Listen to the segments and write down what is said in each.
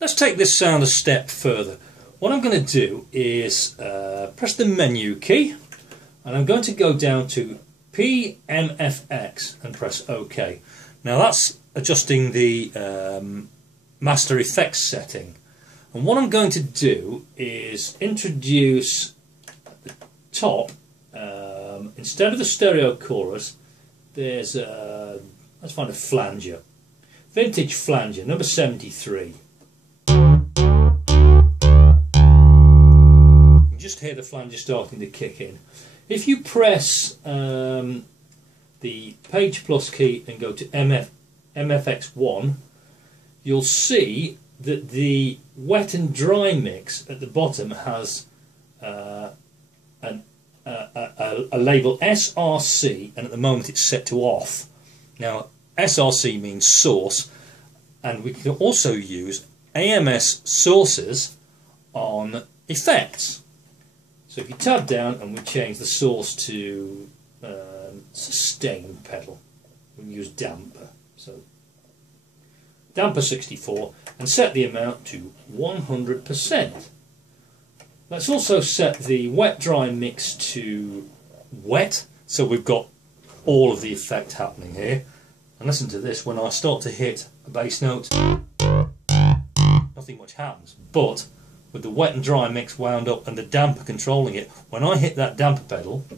Let's take this sound a step further. What I'm going to do is press the menu key, and I'm going to go down to PMFX and press OK. Now that's adjusting the master effects setting, and what I'm going to do is introduce at the top, instead of the stereo chorus, there's let's find a flanger, vintage flanger number 73. Just hear the flanger starting to kick in. If you press the page plus key and go to MFX1, you'll see that the wet and dry mix at the bottom has a label SRC, and at the moment it's set to off. Now SRC means source, and we can also use AMS sources on effects. So if you tab down and we change the source to sustain pedal, we can use damper. So damper 64 and set the amount to 100%. Let's also set the wet dry mix to wet, so we've got all of the effect happening here. And listen to this, when I start to hit a bass note, nothing much happens, but with the wet and dry mix wound up and the damper controlling it, when I hit that damper pedal, you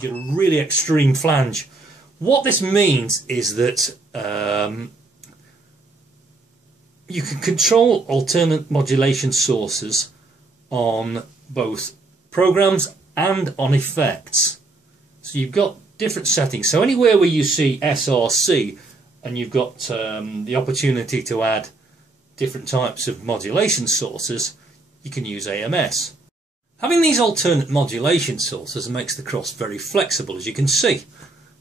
get a really extreme flange. What this means is that you can control alternate modulation sources on both programs and on effects. So you've got different settings. So anywhere where you see SRC and you've got the opportunity to add different types of modulation sources, you can use AMS. Having these alternate modulation sources makes the Kross very flexible, as you can see.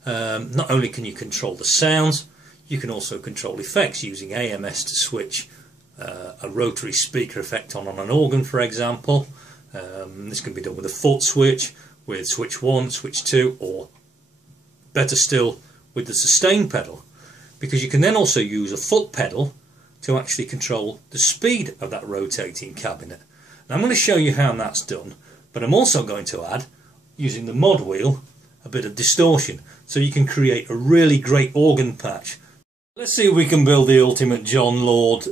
Not only can you control the sounds, you can also control effects using AMS to switch a rotary speaker effect on an organ, for example. This can be done with a foot switch, with switch 1, switch 2, or better still with the sustain pedal, because you can then also use a foot pedal to actually control the speed of that rotating cabinet. Now I'm going to show you how that's done, but I'm also going to add, using the mod wheel, a bit of distortion, so you can create a really great organ patch. Let's see if we can build the ultimate John Lord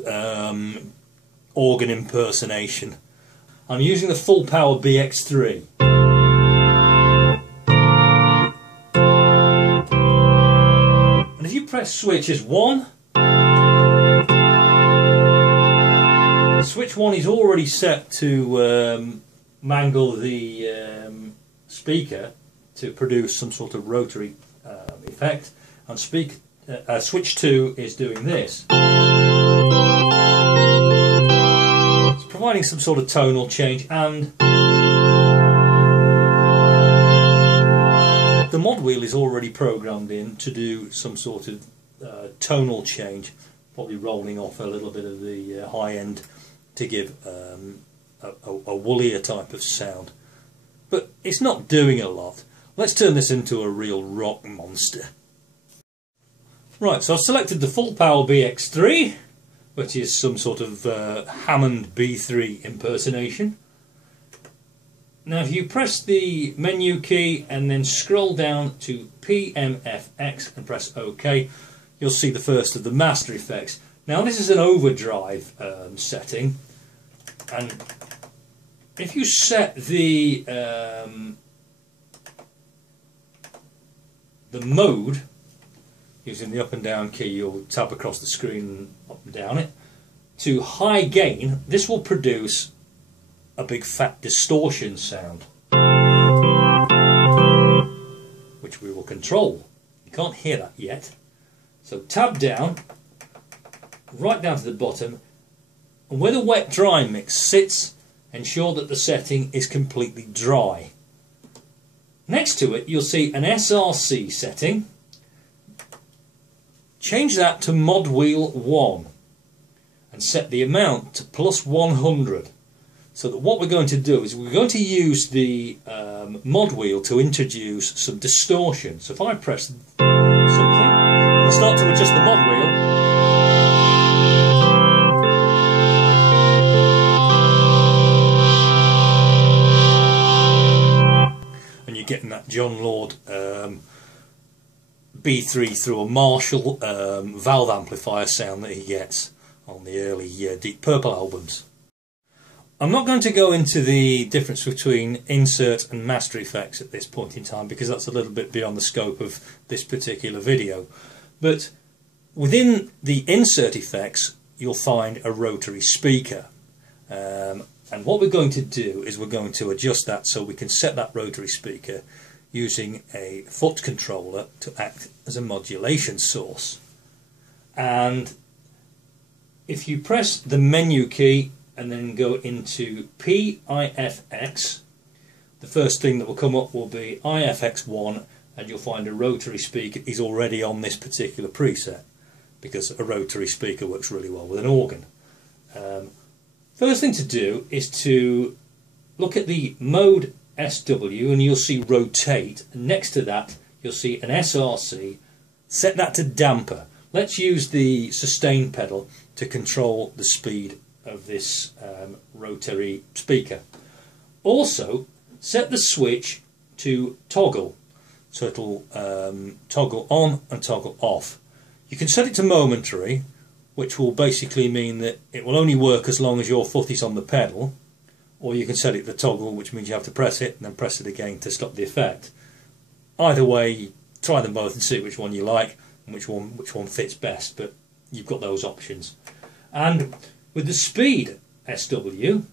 organ impersonation. I'm using the full power BX3. And if you press switches 1, switch 1 is already set to mangle the speaker to produce some sort of rotary effect, and switch 2 is doing this. It's providing some sort of tonal change, and the mod wheel is already programmed in to do some sort of tonal change, probably rolling off a little bit of the high end to give a woollier type of sound. But it's not doing a lot. Let's turn this into a real rock monster. Right, so I've selected the full power BX3, which is some sort of Hammond B3 impersonation. Now if you press the menu key and then scroll down to PMFX and press OK, you'll see the first of the master effects. Now this is an overdrive setting, and if you set the mode using the up and down key, you'll tap across the screen up and down it, to high gain, this will produce a big fat distortion sound, which we will control. You can't hear that yet. So tab down, right down to the bottom, and where the wet dry mix sits, ensure that the setting is completely dry. Next to it you'll see an SRC setting. change that to mod wheel 1 and set the amount to plus 100. So that what we're going to do is we're going to use the mod wheel to introduce some distortion. So if I press something, I'll start to adjust the mod wheel. And you're getting that John Lord B3 through a Marshall valve amplifier sound that he gets on the early Deep Purple albums. I'm not going to go into the difference between insert and master effects at this point in time because that's a little bit beyond the scope of this particular video. But within the insert effects you'll find a rotary speaker. And what we're going to do is we're going to adjust that so we can set that rotary speaker using a foot controller to act as a modulation source. And if you press the menu key and then go into PIFX, the first thing that will come up will be IFX1, and you'll find a rotary speaker is already on this particular preset because a rotary speaker works really well with an organ. First thing to do is to look at the mode SW and you'll see rotate, and next to that you'll see an SRC. Set that to damper. Let's use the sustain pedal to control the speed of this rotary speaker. Also set the switch to toggle, so it'll toggle on and toggle off. You can set it to momentary, which will basically mean that it will only work as long as your foot is on the pedal, or you can set it to toggle, which means you have to press it and then press it again to stop the effect. Either way, try them both and see which one you like and which one fits best, but you've got those options. And with the speed SW,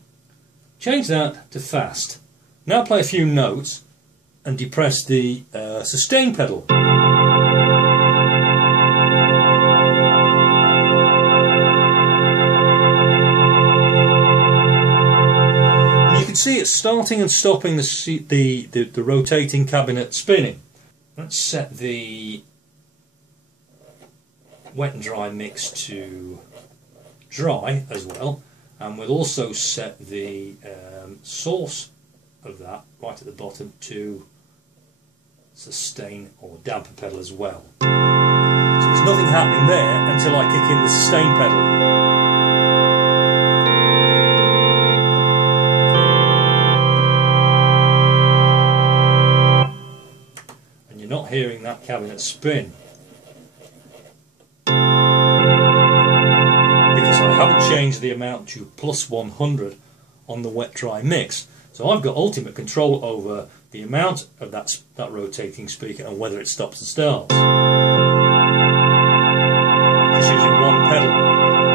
change that to fast. Now play a few notes and depress the sustain pedal. And you can see it's starting and stopping the rotating cabinet spinning. Let's set the wet and dry mix to dry as well, and we'll also set the source of that right at the bottom to sustain or damper pedal as well. So there's nothing happening there until I kick in the sustain pedal. And you're not hearing that cabinet spin. I haven't changed the amount to plus 100 on the wet dry mix, so I've got ultimate control over the amount of that rotating speaker and whether it stops and starts. Just using one pedal,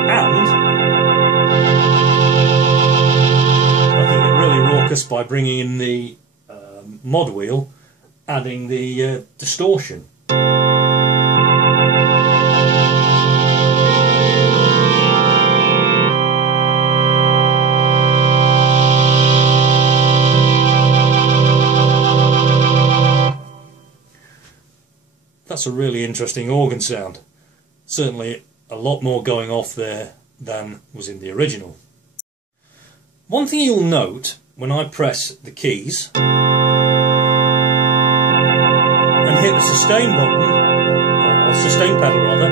and making it really raucous by bringing in the mod wheel, adding the distortion. That's a really interesting organ sound. Certainly a lot more going off there than was in the original. One thing you'll note when I press the keys and hit the sustain button, or sustain pedal rather,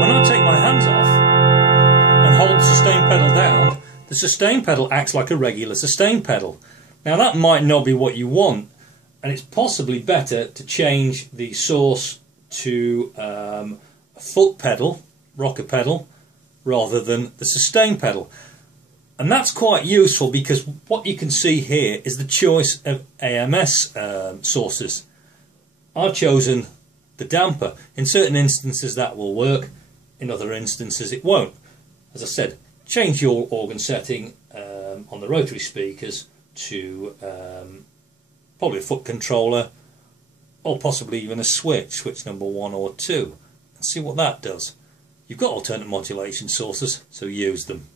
when I take my hands off and hold the sustain pedal down, the sustain pedal acts like a regular sustain pedal. Now that might not be what you want, and it's possibly better to change the source to a foot pedal, rocker pedal, rather than the sustain pedal. And that's quite useful because what you can see here is the choice of AMS sources. I've chosen the damper. In certain instances that will work, in other instances it won't. As I said, change your organ setting on the rotary speakers to probably a foot controller, or possibly even a switch number 1 or 2, and see what that does. You've got alternate modulation sources, so use them.